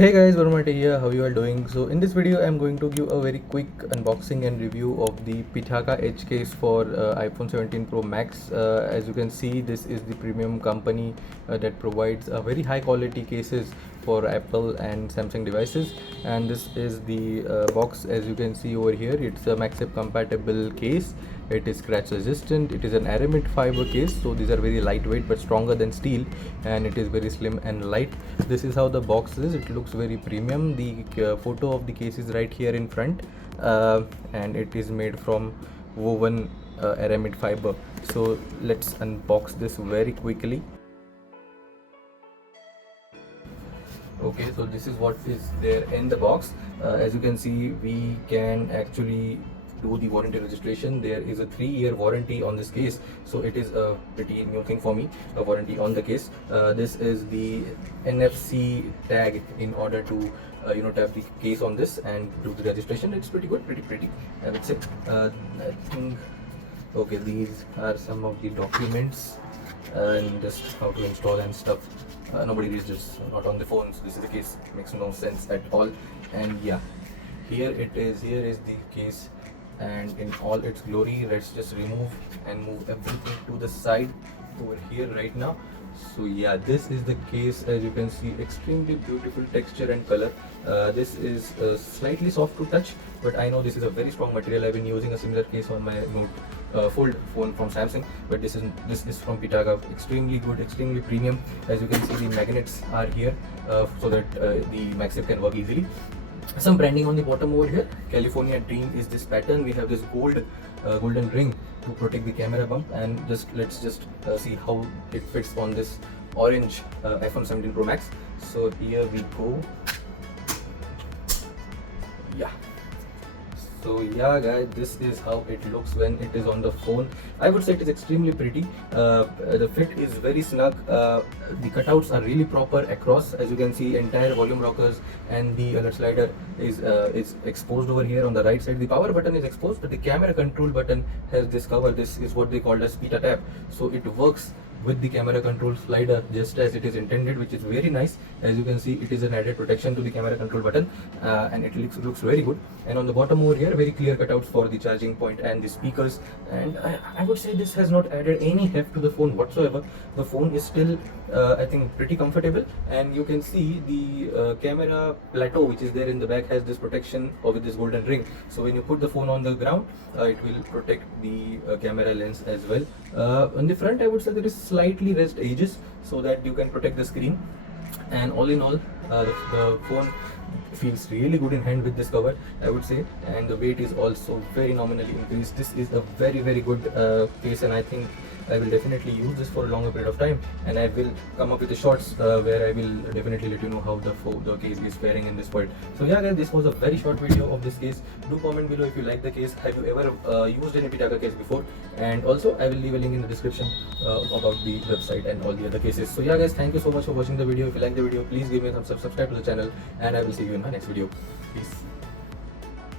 Hey guys, Varmati here. How you all doing? So in this video I'm going to give a very quick unboxing and review of the Pitaka Edge case for iPhone 17 Pro Max. As you can see, this is the premium company that provides a very high quality cases for Apple and Samsung devices, and this is the box. As you can see over here, it's a MagSafe compatible case. It is scratch resistant. It is an aramid fiber case, so these are very lightweight but stronger than steel, and it is very slim and light. This is how the box is. It looks very premium. The photo of the case is right here in front, and it is made from woven aramid fiber. So let's unbox this very quickly. Okay, so this is what is there in the box. As you can see, we can actually do the warranty registration. There is a 3-year warranty on this case, so it is a pretty new thing for me, a warranty on the case. This is the NFC tag in order to tap the case on this and do the registration. It's pretty good, pretty I would say. I think, okay, these are some of the documents and just how to install and stuff. Nobody reads this, not on the phones. This is the case, makes no sense at all. And yeah, here it is. Here is the case, and in all its glory. Let's just remove and move everything to the side over here right now. So yeah, this is the case. As you can see, extremely beautiful texture and color. This is slightly soft to touch, but I know this is a very strong material. I've been using a similar case on my Note Fold phone from Samsung, but this is from Pitaka. Extremely good, extremely premium. As you can see, the magnets are here so that the MagSafe can work easily. Some branding on the bottom over here. California Dream is this pattern. We have this golden ring to protect the camera bump, and let's just see how it fits on this orange iPhone 17 Pro Max. So here we go. Yeah. So yeah guys, this is how it looks when it is on the phone. I would say it is extremely pretty. The fit is very snug. The cutouts are really proper across. As you can see, entire volume rockers and the alert slider is exposed over here on the right side. The power button is exposed, but the camera control button has this cover. This is what they call as Pita Tap. So it works with the camera control slider just as it is intended, which is very nice. As you can see, it is an added protection to the camera control button, and it looks very good. And on the bottom over here, very clear cutouts for the charging point and the speakers. And I would say this has not added any heft to the phone whatsoever. The phone is still I think pretty comfortable, and you can see the camera plateau which is there in the back has this protection with this golden ring. So when you put the phone on the ground, it will protect the camera lens as well. On the front, I would say there is slightly raised edges so that you can protect the screen. And all in all, the phone feels really good in hand with this cover, I would say, and the weight is also very nominally increased. This is a very good case, and I think I will definitely use this for a longer period of time, and I will come up with the shots where I will definitely let you know how the case is faring in this point. So yeah guys, this was a very short video of this case. Do comment below if you like the case. Have you ever used any Pitaka case before? And also I will leave a link in the description about the website and all the other cases. So yeah guys, thank you so much for watching the video. If you like the video, please give me a thumbs up, subscribe to the channel, and I will see you in my next video. Peace.